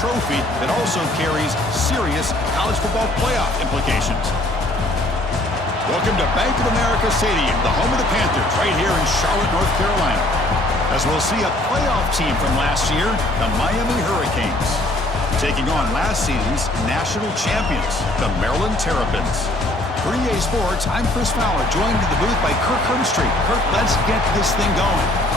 trophy that also carries serious college football playoff implications. Welcome to Bank of America Stadium, the home of the Panthers, right here in Charlotte, North Carolina. As we'll see a playoff team from last year, the Miami Hurricanes, taking on last season's national champions, the Maryland Terrapins. For EA Sports, I'm Chris Fowler, joined in the booth by Kirk Herbstreit. Kirk, let's get this thing going.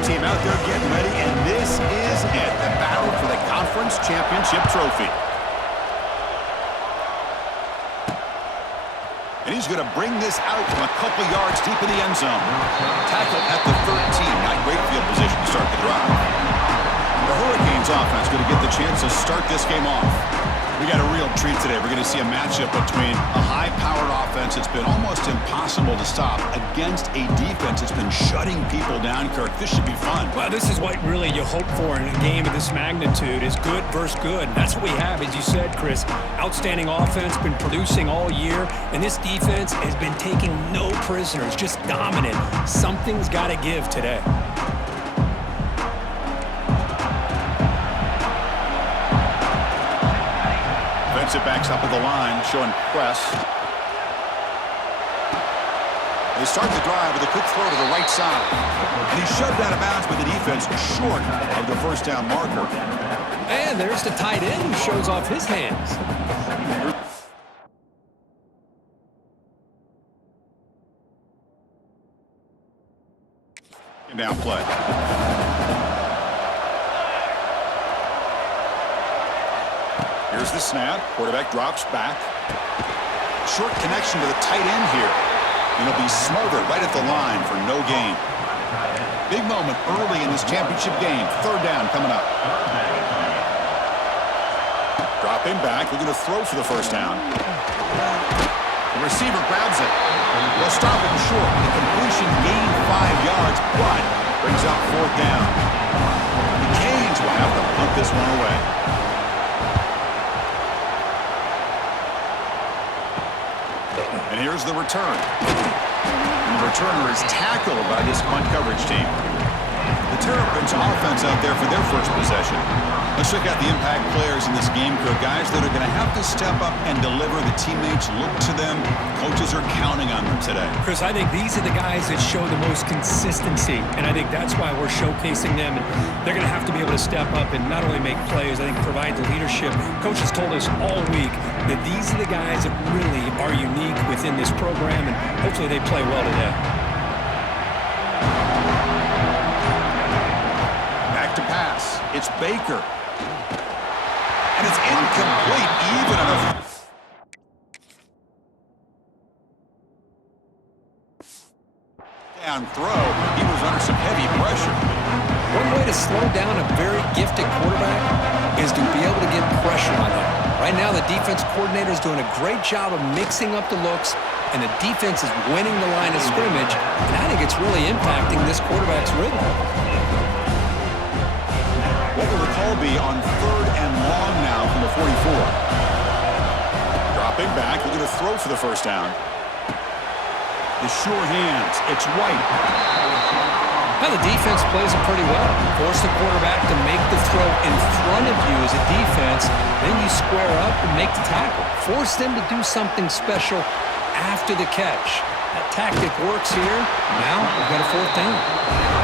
Team out there getting ready, and this is it, the battle for the conference championship trophy. And he's going to bring this out from a couple yards deep in the end zone. Tackle at the 13, not great field position to start the drive. The Hurricanes offense going to get the chance to start this game off. We got a real treat today. We're going to see a matchup between a high-powered offense that's been almost impossible to stop against a defense that's been shutting people down, Kirk. This should be fun. Well, this is what really you hope for in a game of this magnitude, is good versus good. And that's what we have, as you said, Chris. Outstanding offense, been producing all year, and this defense has been taking no prisoners, just dominant. Something's got to give today. It backs up at the line, showing press. They start the drive with a quick throw to the right side. And he's shoved out of bounds with the defense short of the first down marker. And there's the tight end who shows off his hands. Down play. Here's the snap. Quarterback drops back. Short connection to the tight end here. And he'll be smothered right at the line for no gain. Big moment early in this championship game. Third down coming up. Dropping back. Looking to throw for the first down. The receiver grabs it. They'll stop him short. The completion gained 5 yards, but brings up fourth down. The Canes will have to punt this one away. And here's the return. And the returner is tackled by this punt coverage team. The Terrapins offense out there for their first possession. Let's check out the impact players in this game, Kirk. Guys that are going to have to step up and deliver. The teammates look to them. Coaches are counting on them today. Chris, I think these are the guys that show the most consistency, and I think that's why we're showcasing them. And they're going to have to be able to step up and not only make plays, I think provide the leadership. Coach has told us all week that these are the guys that really are unique within this program, and hopefully they play well today. Back to pass. It's Baker. And it's incomplete, even on a down throw. He was under some heavy pressure. One way to slow down a very gifted quarterback is to be able to get pressure on him. Right now, the defense coordinator is doing a great job of mixing up the looks, and the defense is winning the line of scrimmage, and I think it's really impacting this quarterback's rhythm. What will the call be on third and long now from the 44? Dropping back, looking to throw for the first down. The sure hands, it's White. Now the defense plays it pretty well. Force the quarterback to make the throw in front of you as a defense, then you square up and make the tackle. Force them to do something special after the catch. That tactic works here. Now we've got a fourth down.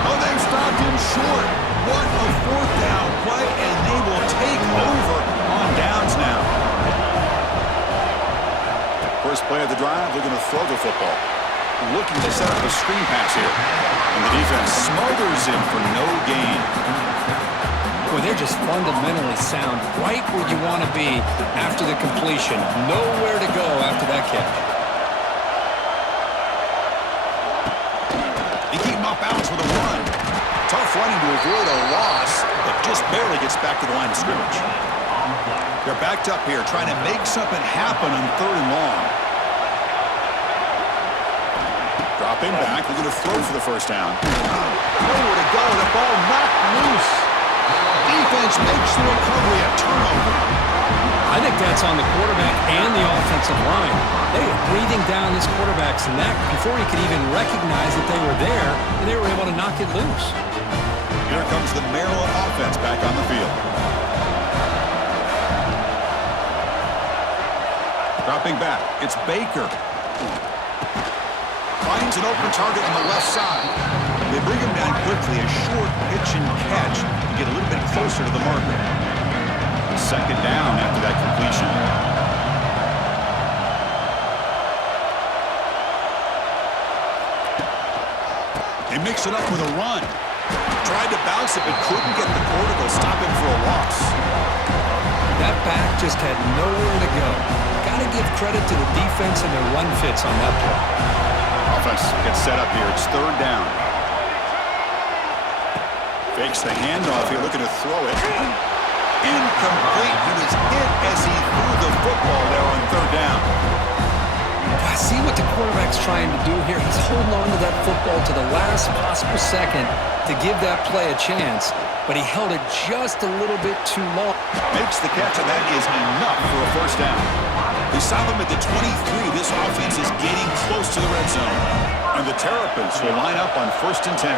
Oh, they've stopped him short. What a fourth down play, and they will take over on downs now. First play of the drive, they're going to throw the football. Looking to set up a screen pass here. And the defense smothers him for no gain. Well, they're just fundamentally sound, right where you want to be after the completion. Nowhere to go after that catch. They keep him off balance with a run. Tough running to avoid a loss, but just barely gets back to the line of scrimmage. They're backed up here, trying to make something happen on third and long. Dropping back, looking to throw for the first down. Nowhere to go, the ball knocked loose. Defense makes the recovery, a turnover. I think that's on the quarterback and the offensive line. They were breathing down this quarterback's neck before he could even recognize that they were there, and they were able to knock it loose. Here comes the Maryland offense back on the field. Dropping back, it's Baker. Finds an open target on the left side. They bring him down quickly, a short pitch and catch to get a little bit closer to the marker. Second down after that completion. They mix it up with a run. Tried to bounce it, but couldn't get the quarter to stop him for a loss. That back just had nowhere to go. Got to give credit to the defense and their run fits on that play. Offense gets set up here. It's third down. Fakes the handoff here, looking to throw it. Incomplete. He was hit as he threw the football there on third down. I see what the quarterback's trying to do here. He's holding on to that football to the last possible second to give that play a chance, but he held it just a little bit too long. Makes the catch, and that is enough for a first down. They stop him at the 23. This offense is getting close to the red zone. And the Terrapins will line up on 1st and 10.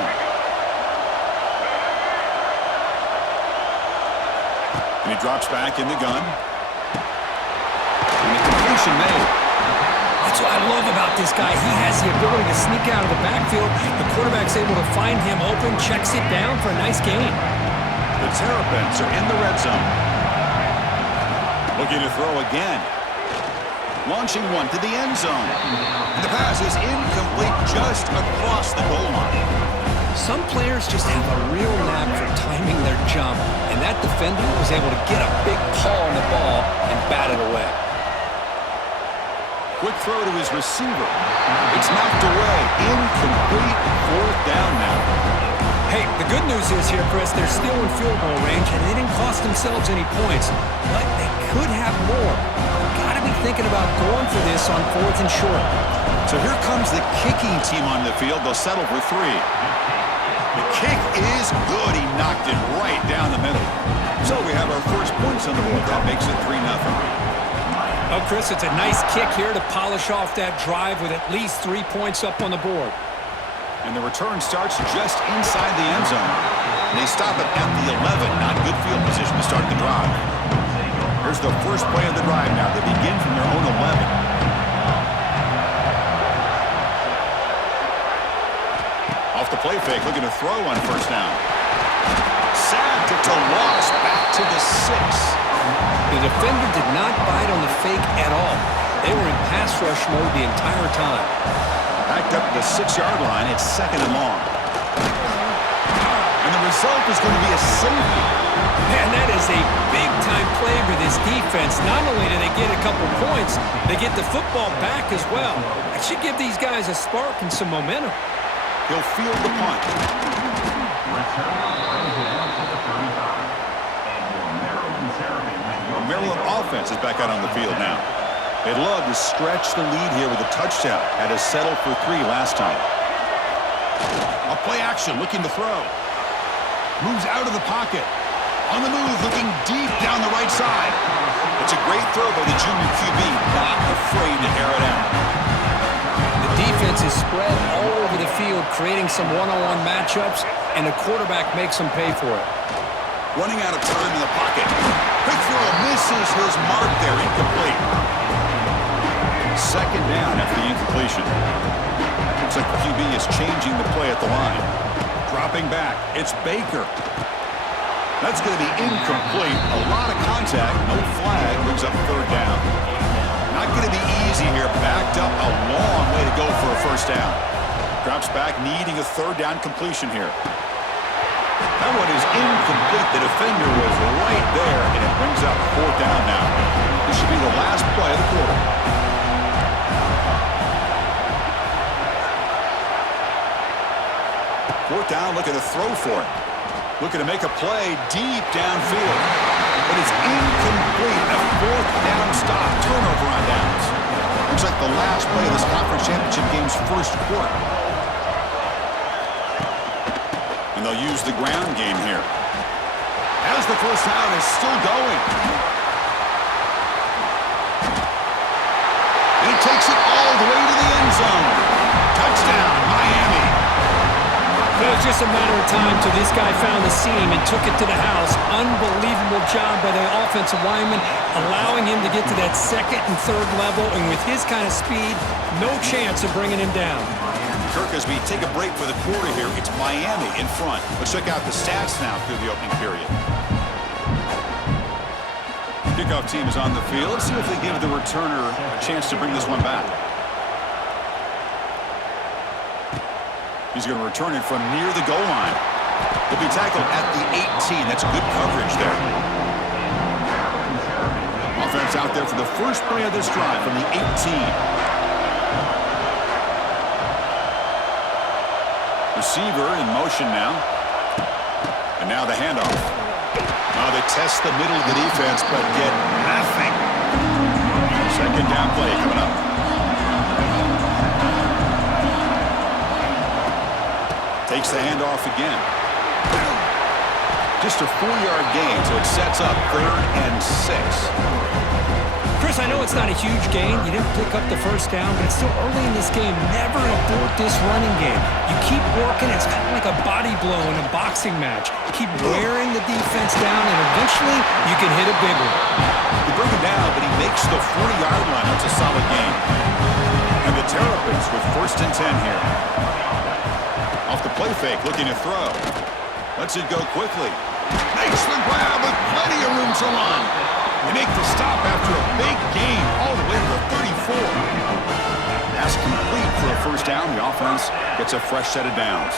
And he drops back in the gun. And the completion made. That's what I love about this guy. He has the ability to sneak out of the backfield. The quarterback's able to find him open, checks it down for a nice gain. The Terrapins are in the red zone. Looking to throw again. Launching one to the end zone. And the pass is incomplete just across the goal line. Some players just have a real knack for timing their jump, and that defender was able to get a big paw on the ball and bat it away. Quick throw to his receiver. It's knocked away. Incomplete. Fourth down now. Hey, the good news is here, Chris, they're still in field goal range, and they didn't cost themselves any points, but they could have more. Got to be thinking about going for this on 4th and short. So here comes the kicking team on the field. They'll settle for 3. The kick is good. He knocked it right down the middle. So we have our first points on the board. That makes it 3-0. Oh, Chris, it's a nice kick here to polish off that drive with at least 3 points up on the board. And the return starts just inside the end zone. And they stop it at the 11. Not good field position to start the drive. Here's the first play of the drive now. They begin from their own 11. Off the play fake, looking to throw on first down. Sacked, it's a loss, back to the 6. The defender did not bite on the fake at all. They were in pass rush mode the entire time. Backed up to the 6-yard line, it's 2nd and long. And the result is going to be a safety. Man, that is a big-time play for this defense. Not only do they get a couple points, they get the football back as well. It should give these guys a spark and some momentum. He'll field the punt. The Maryland offense is back out on the field now. They'd love to stretch the lead here with a touchdown. Had to settle for 3 last time. A play action, looking to throw. Moves out of the pocket. On the move, looking deep down the right side. It's a great throw by the junior QB. Not afraid to air it out. The defense is spread all over the field, creating some one-on-one matchups, and the quarterback makes them pay for it. Running out of time in the pocket. Quick throw, misses his mark there, incomplete. Second down after the incompletion. Looks like the QB is changing the play at the line. Dropping back, it's Baker. That's going to be incomplete. A lot of contact, no flag, brings up third down. Not going to be easy here. Backed up a long way to go for a first down. Drops back, needing a third down completion here. That one is incomplete. The defender was right there, and it brings up fourth down now. This should be the last play of the quarter. Fourth down, looking to throw for it. Looking to make a play deep downfield. But it's incomplete. A fourth down stop. Turnover on downs. Looks like the last play of this conference championship game's first quarter. And they'll use the ground game here. As the first down is still going. And he takes it all the way to the end zone. Touchdown, Miami. It was just a matter of time till this guy found the seam and took it to the house. Unbelievable job by the offensive lineman, allowing him to get to that second and third level. And with his kind of speed, no chance of bringing him down. Kirk, as we take a break for the quarter here, it's Miami in front. Let's check out the stats now through the opening period. Kickoff team is on the field. Let's see if they give the returner a chance to bring this one back. He's going to return it from near the goal line. He'll be tackled at the 18. That's good coverage there. Offense out there for the first play of this drive from the 18. Receiver in motion now. And now the handoff. Oh, they test the middle of the defense, but get nothing. Second down play coming up. Takes the handoff again. Just a 4-yard gain, so it sets up 3rd and 6. Chris, I know it's not a huge gain. You didn't pick up the first down, but it's still early in this game. Never abort this running game. You keep working. It's kind of like a body blow in a boxing match. Keep wearing the defense down, and eventually you can hit a big one. They bring him down, but he makes the 40-yard line. It's a solid gain. And the Terrapins with 1st and 10 here. Off the play fake, looking to throw. Lets it go quickly. Makes the grab with plenty of room to run. They make the stop after a big gain all the way to the 34. Pass complete for a first down. The offense gets a fresh set of downs.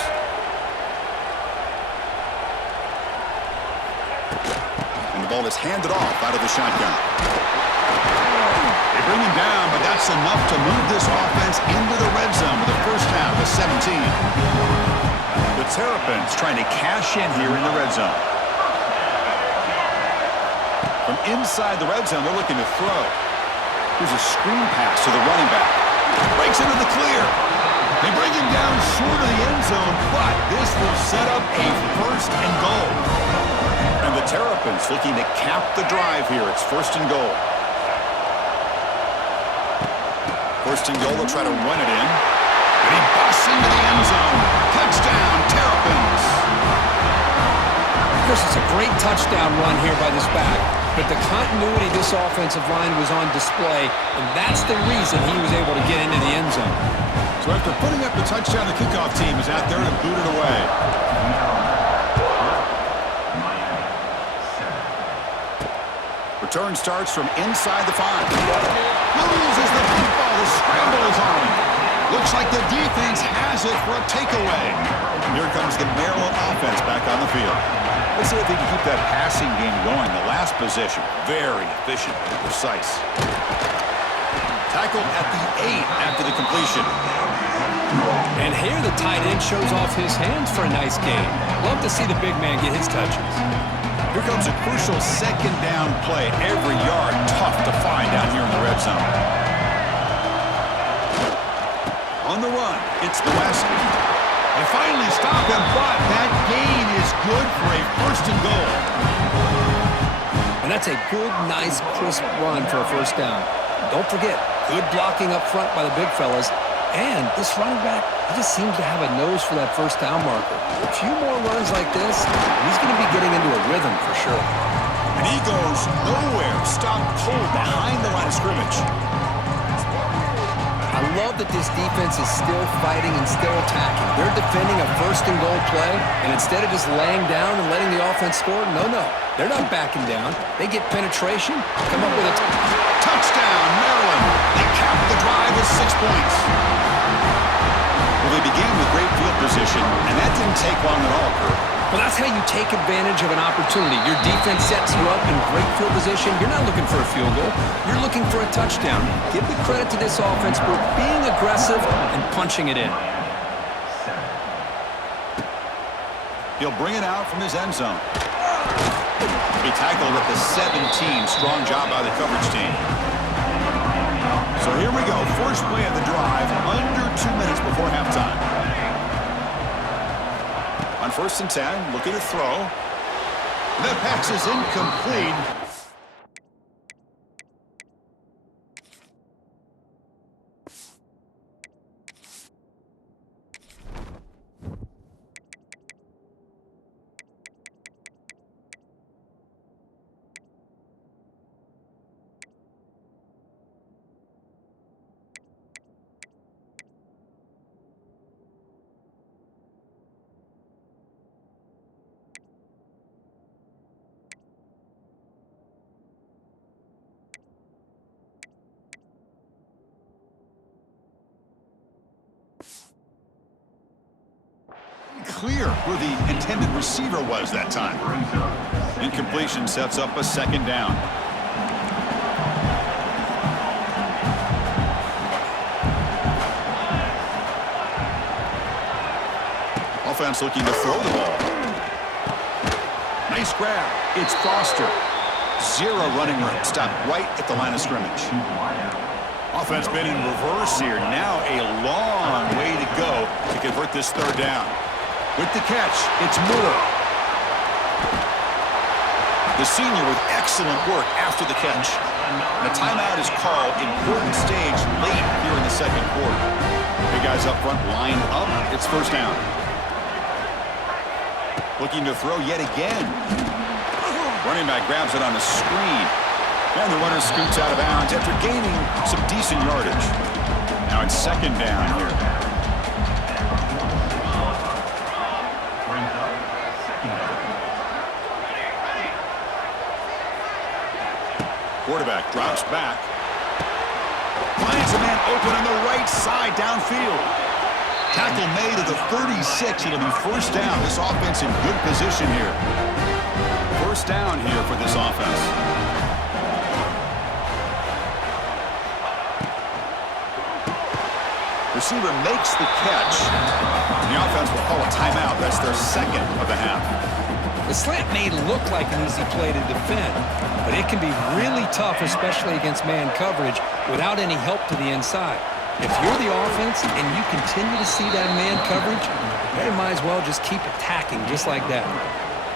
And the ball is handed off out of the shotgun. They bring him down, but that's enough to move this offense into the red zone with a first down to 17. The Terrapins trying to cash in here in the red zone. From inside the red zone, they're looking to throw. Here's a screen pass to the running back. Breaks into the clear. They bring him down short of the end zone, but this will set up a first and goal. And the Terrapins looking to cap the drive here. It's 1st and goal. 1st and goal, they'll try to run it in. And he busts into the end zone. Touchdown, Terrapins. Chris, it's a great touchdown run here by this back, but the continuity of this offensive line was on display, and that's the reason he was able to get into the end zone. So after putting up the touchdown, the kickoff team is out there to boot it away. Return starts from inside the 5. Loses the football. The scramble is on. Looks like the defense has it for a takeaway. Here comes the Maryland offense back on the field. Let's see if they can keep that passing game going. The last possession, very efficient and precise. Tackled at the 8 after the completion. And here the tight end shows off his hands for a nice gain. Love to see the big man get his touches. Here comes a crucial second down play. Every yard tough to find down here in the red zone. On the run, it's the West. They finally stop him, but that gain is good for a 1st and goal. And that's a good, nice, crisp run for a first down. Don't forget, good blocking up front by the big fellas. And this running back, he just seems to have a nose for that first down marker. A few more runs like this, and he's going to be getting into a rhythm for sure. And he goes nowhere. Stopped cold behind the line of scrimmage. I love that this defense is still fighting and still attacking. They're defending a 1st and goal play, and instead of just laying down and letting the offense score, no. They're not backing down. They get penetration, come up with a touchdown, Maryland. They cap the drive with 6 points. Well, they began with great field position, and that didn't take long at all, Kurt. Well, that's how you take advantage of an opportunity. Your defense sets you up in great field position. You're not looking for a field goal. You're looking for a touchdown. Give the credit to this offense for being aggressive and punching it in. He'll bring it out from his end zone. He tackled at the 17. Strong job by the coverage team. So here we go. First play of the drive. Under 2 minutes before halftime. On first and 10, looking to throw. That pass is incomplete. Clear where the intended receiver was that time. Incompletion sets up a second down. Offense looking to throw the ball. Nice grab. It's Foster. Zero running room. Stopped right at the line of scrimmage. Offense been in reverse here. Now a long way to go to convert this third down. With the catch, it's Moore. The senior with excellent work after the catch. And a timeout is called. Important stage late here in the second quarter. The guys up front lined up. It's first down. Looking to throw yet again. Running back grabs it on a screen. And the runner scoots out of bounds after gaining some decent yardage. Now it's second down here. Quarterback drops back. Finds a man open on the right side downfield. Tackle made at the 36. It'll be first down. This offense in good position here. First down here for this offense. Receiver makes the catch. The offense will call a timeout. That's their second of the half. The slant may look like an easy play to defend, but it can be really tough, especially against man coverage, without any help to the inside. If you're the offense and you continue to see that man coverage, you might as well just keep attacking just like that.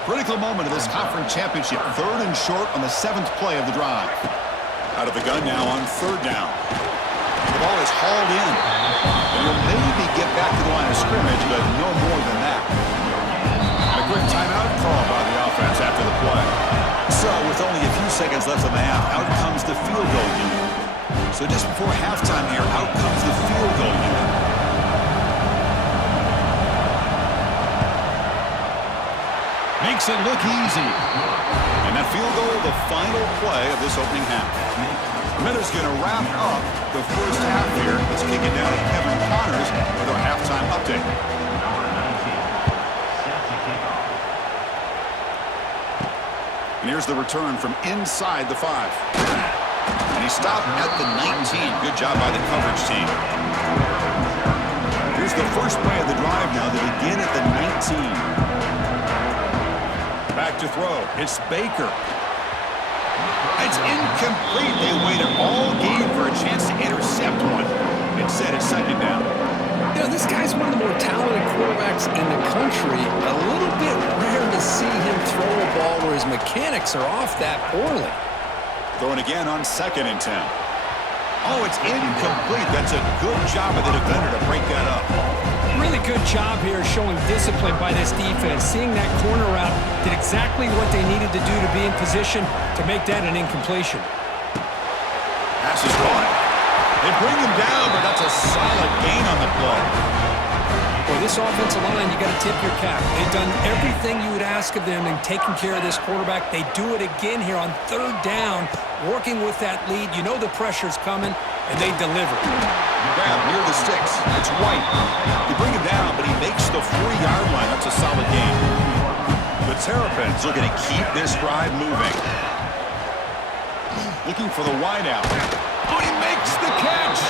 Critical moment of this conference championship. Third and short on the 7th play of the drive. Out of the gun now on third down. The ball is hauled in. And he'll maybe get back to the line of scrimmage, but no more than that. And a quick timeout call by the offense after the play. So with only a few seconds left in the half, out comes the field goal unit. So just before halftime here, out comes the field goal unit. Makes it look easy. And that field goal, the final play of this opening half. Miller's going to wrap up the first half here. Let's kick it down to Kevin Connors with our halftime update. And here's the return from inside the 5. And he stopped at the 19. Good job by the coverage team. Here's the first play of the drive now. They begin at the 19. Back to throw. It's Baker. It's incomplete. They waited all game for a chance to intercept one. Instead, it's second down. You know, this guy's one of the more talented quarterbacks in the country. A little bit rare to see him throw a ball where his mechanics are off that poorly. Throwing again on 2nd and 10. Oh, it's incomplete. That's a good job of the defender to break that up. Really good job here showing discipline by this defense. Seeing that corner route did exactly what they needed to do to be in position to make that an incompletion. Pass is caught. They bring him down, but that's a solid gain on the play. Boy, this offensive line, you got to tip your cap. They've done everything you would ask of them in taking care of this quarterback. They do it again here on third down, working with that lead. You know the pressure's coming, and they deliver. Grab near the sticks. It's White. They bring him down, but he makes the 4-yard line. That's a solid gain. The Terrapins looking to keep this drive moving. Looking for the wideout. Oh, he makes the catch.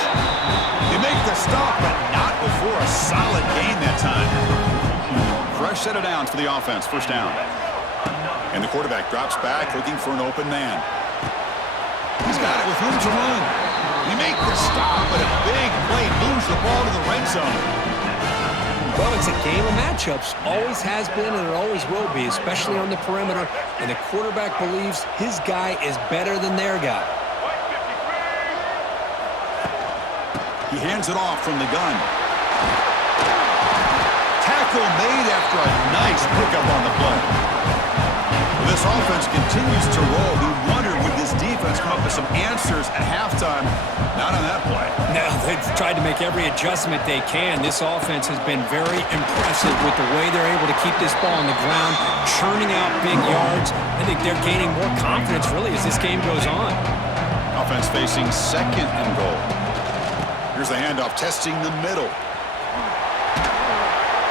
They make the stop, but not before a solid gain that time. Fresh set of downs for the offense. First down. And the quarterback drops back, looking for an open man. He's got it with room to run. They make the stop, but a big play moves the ball to the red zone. Well, it's a game of matchups. Always has been and it always will be, especially on the perimeter. And the quarterback believes his guy is better than their guy. He hands it off from the gun. Tackle made after a nice pickup on the play. Well, this offense continues to roll. We wondered, would this defense come up with some answers at halftime? Not on that play. Now, they've tried to make every adjustment they can. This offense has been very impressive with the way they're able to keep this ball on the ground, churning out big yards. I think they're gaining more confidence, really, as this game goes on. Offense facing second and goal. Here's the handoff, testing the middle.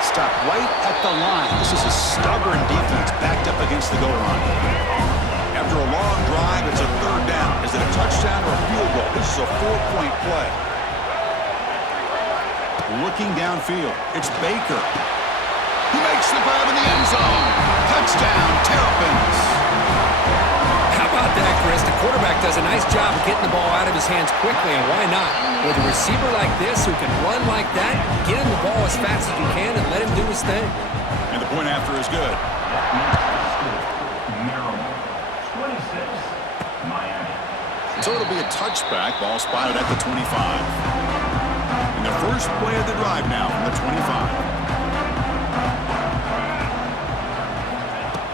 Stop right at the line. This is a stubborn defense backed up against the goal line. After a long drive, it's a third down. Is it a touchdown or a field goal? This is a 4-point play. Looking downfield, it's Baker. He makes the grab in the end zone. Touchdown, Terrapins. How about that, Chris? The quarterback does a nice job of getting the ball out of his hands quickly, and why not? With a receiver like this who can run like that, get him the ball as fast as you can and let him do his thing. And the point after is good. So it'll be a touchback, ball spotted at the 25. And the first play of the drive now from the 25.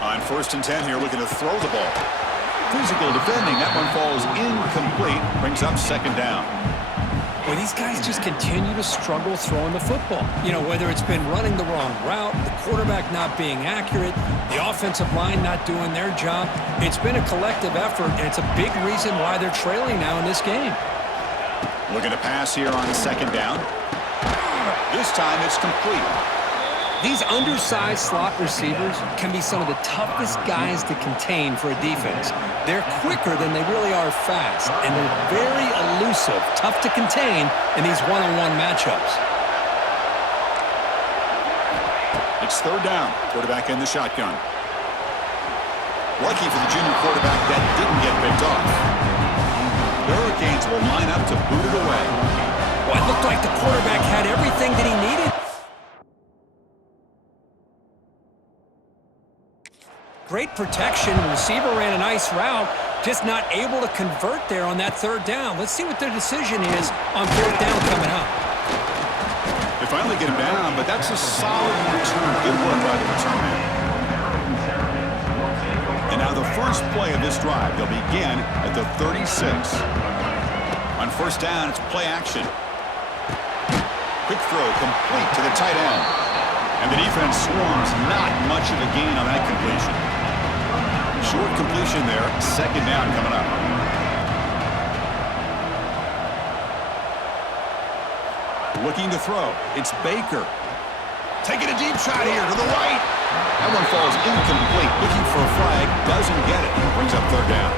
On 1st and 10 here, looking to throw the ball. Physical defending, that one falls incomplete, brings up second down. Well, these guys just continue to struggle throwing the football. You know, whether it's been running the wrong route, the quarterback not being accurate, the offensive line not doing their job. It's been a collective effort, and it's a big reason why they're trailing now in this game. Looking to pass here on second down. This time it's complete. These undersized slot receivers can be some of the toughest guys to contain for a defense. They're quicker than they really are fast, and they're very elusive, tough to contain in these one-on-one matchups. It's third down. Quarterback in the shotgun. Lucky for the junior quarterback that didn't get picked off. The Hurricanes will line up to boot it away. Well, it looked like the quarterback had everything that he needed. Great protection. The receiver ran a nice route, just not able to convert there on that third down. Let's see what their decision is on fourth down coming up. They finally get him down, but that's a solid return. Good work by the return man. And now the first play of this drive, they'll begin at the 36. On first down, it's play action. Quick throw complete to the tight end. And the defense swarms, not much of a gain on that completion. Short completion there, second down coming up. Looking to throw, it's Baker. Taking a deep shot here to the right. That one falls incomplete. Looking for a flag, doesn't get it. Brings up third down.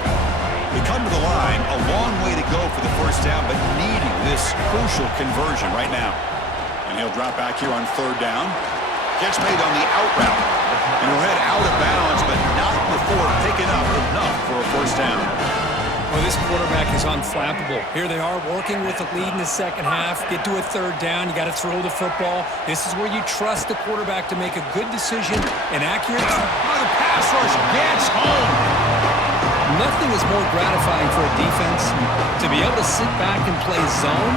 They come to the line, a long way to go for the first down, but needing this crucial conversion right now. And he'll drop back here on third down. Catch made on the out route. And he'll head out of bounds, but not before picking up enough for a first down. Well, this quarterback is unflappable. Here they are working with the lead in the second half. Get to a third down. You got to throw the football. This is where you trust the quarterback to make a good decision and accurate. The pass rush gets home. Nothing is more gratifying for a defense to be able to sit back and play zone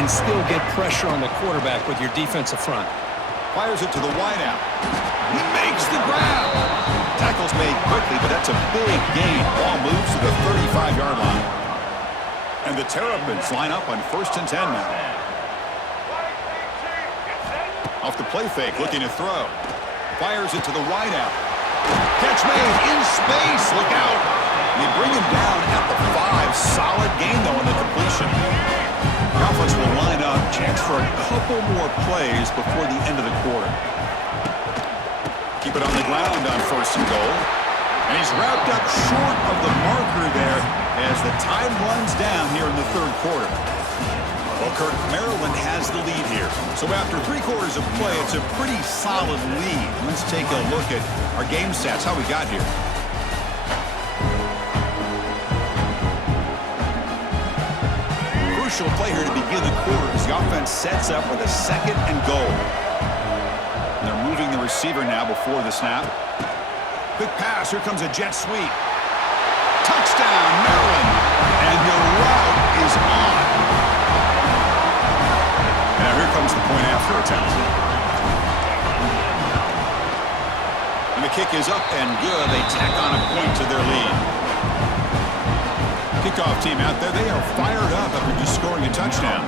and still get pressure on the quarterback with your defensive front. Fires it to the wideout. He makes the grab. Tackle's made quickly, but that's a big gain. Ball moves to the 35-yard line. And the Terrapins line up on 1st and 10 now. Off the play fake, looking to throw. Fires it to the wideout. Catch made in space. Look out. They bring him down at the 5. Solid gain, though, on the completion. The offense will line up. Chance for a couple more plays before the end of the quarter. Keep it on the ground on 1st and goal. And he's wrapped up short of the marker there as the time runs down here in the third quarter. Well, Kirk, Maryland has the lead here. So after 3 quarters of play, it's a pretty solid lead. Let's take a look at our game stats, how we got here. Crucial play here to begin the quarter as the offense sets up with a 2nd and goal. And they're moving the receiver now before the snap. Quick pass. Here comes a jet sweep. Touchdown, Maryland. And the route is on. Now here comes the point after attempt. And the kick is up and good. They tack on a point to their lead. Kickoff team out there. They are fired up after just scoring a touchdown.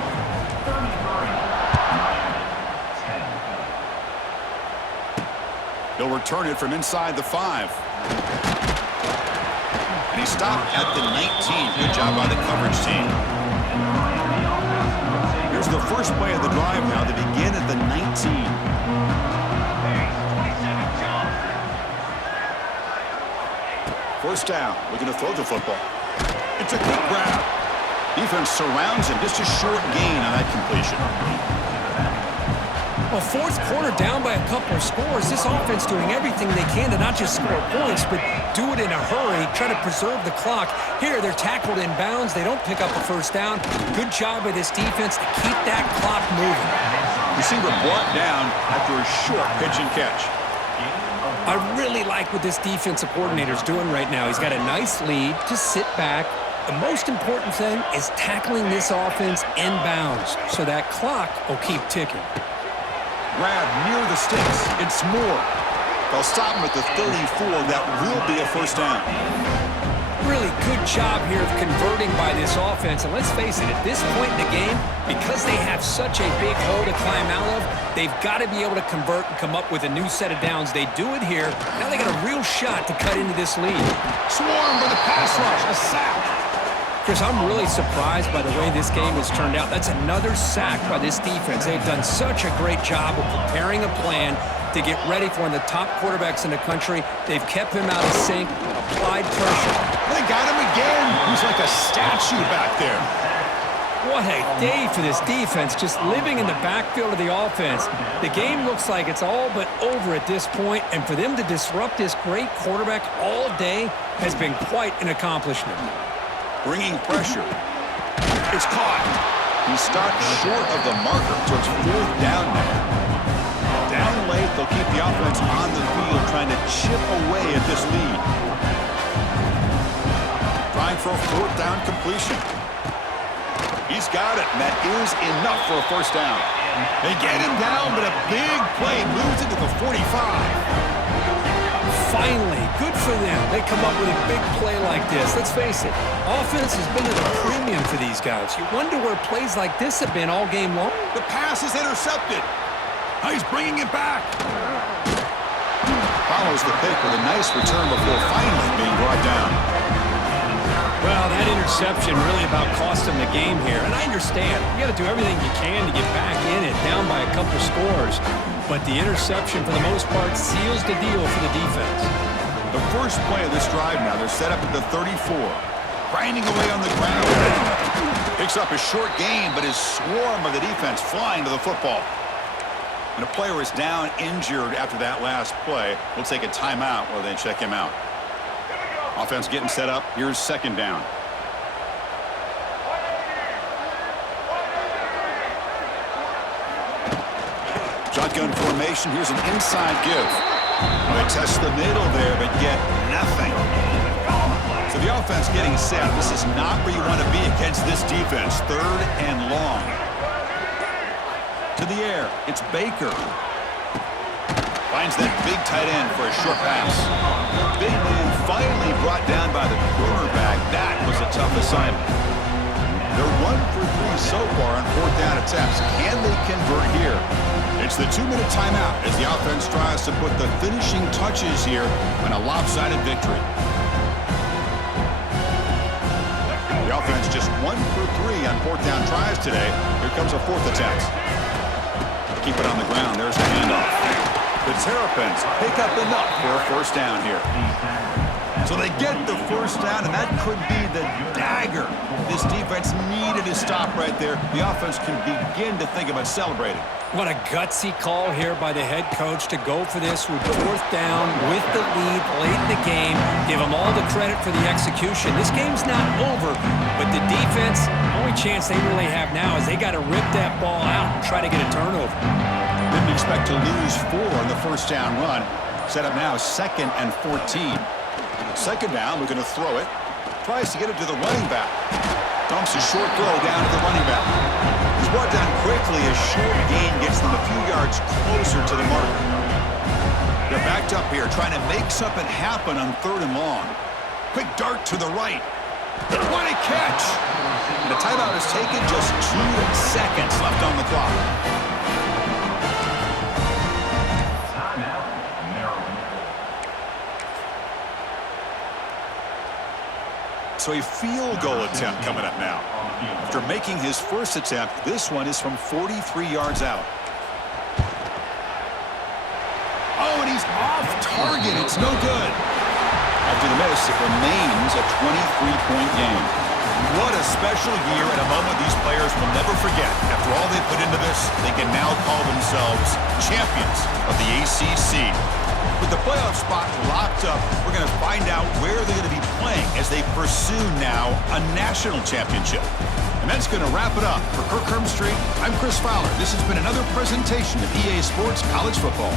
They'll return it from inside the 5. And he stopped at the 19. Good job by the coverage team. Here's the first play of the drive now. They begin at the 19. First down. Looking to throw the football. It's a quick grab. Defense surrounds him. Just a short gain on that completion. Well, fourth quarter down by a couple of scores. This offense doing everything they can to not just score points, but do it in a hurry, try to preserve the clock. Here, they're tackled in bounds. They don't pick up a first down. Good job by this defense to keep that clock moving. Receiver brought down after a short pitch and catch. I really like what this defensive coordinator is doing right now. He's got a nice lead. Just sit back. The most important thing is tackling this offense in bounds so that clock will keep ticking. Grab near the sticks. It's Moore. They'll stop him at the 34. That will be a first down. Really good job here of converting by this offense. And let's face it, at this point in the game, because they have such a big hole to climb out of, they've got to be able to convert and come up with a new set of downs. They do it here. Now they got a real shot to cut into this lead. Swarm by the pass rush. A sack. Chris, I'm really surprised by the way this game has turned out. That's another sack by this defense. They've done such a great job of preparing a plan to get ready for one of the top quarterbacks in the country. They've kept him out of sync, applied pressure. They got him again. He's like a statue back there. What a day for this defense, just living in the backfield of the offense. The game looks like it's all but over at this point, and for them to disrupt this great quarterback all day has been quite an accomplishment. Bringing pressure. It's caught. He stopped short of the marker, so it's fourth down now. Down late, they'll keep the offense on the field, trying to chip away at this lead. Trying for a fourth down completion. He's got it, and that is enough for a first down. They get him down, but a big play moves into the 45. Finally, good for them. They come up with a big play like this. Let's face it, offense has been at a premium for these guys. You wonder where plays like this have been all game long. The pass is intercepted. He's bringing it back. Follows the pick with a nice return before finally being brought down. Well, that interception really about cost them the game here. And I understand. You got to do everything you can to get back in it, down by a couple scores. But the interception, for the most part, seals the deal for the defense. The first play of this drive now, they're set up at the 34. Grinding away on the ground. Picks up a short gain, but his swarm of the defense flying to the football. And a player is down injured after that last play. We'll take a timeout while they check him out. Offense getting set up. Here's second down. Shotgun formation. Here's an inside give. Well, they test the middle there, but get nothing. So the offense getting set. This is not where you want to be against this defense. Third and long. To the air. It's Baker. Finds that big tight end for a short pass. Big man finally brought down by the quarterback. That was a tough assignment. They're 1 for 3 so far on fourth down attempts. Can they convert here? It's the 2-minute timeout as the offense tries to put the finishing touches here on a lopsided victory. The offense just 1 for 3 on fourth down tries today. Here comes a fourth attempt. Keep it on the ground. There's the handoff. The Terrapins pick up enough for a first down here. So they get the first down, and that could be the dagger this defense needed to stop right there. The offense can begin to think about celebrating. What a gutsy call here by the head coach to go for this with fourth down with the lead late in the game. Give them all the credit for the execution. This game's not over, but the defense, the only chance they really have now is they got to rip that ball out and try to get a turnover. Didn't expect expect to lose 4 on the first down run. Set up now 2nd and 14. Second down, looking to throw it. Tries to get it to the running back. Dumps a short throw down to the running back. He's brought down quickly. A short gain gets them a few yards closer to the mark. They're backed up here, trying to make something happen on 3rd and long. Quick dart to the right. What a catch! And the timeout is taken, just 2 seconds left on the clock. So a field goal attempt coming up now. After making his first attempt, this one is from 43 yards out. Oh, and he's off target. It's no good. After the miss, it remains a 23-point game. What a special year and a moment these players will never forget. After all they put into this, they can now call themselves champions of the ACC. With the playoff spot locked up, we're going to find out where they're going to be playing as they pursue now a national championship. And that's going to wrap it up. For Kirk Herbstreit, I'm Chris Fowler. This has been another presentation of EA Sports College Football.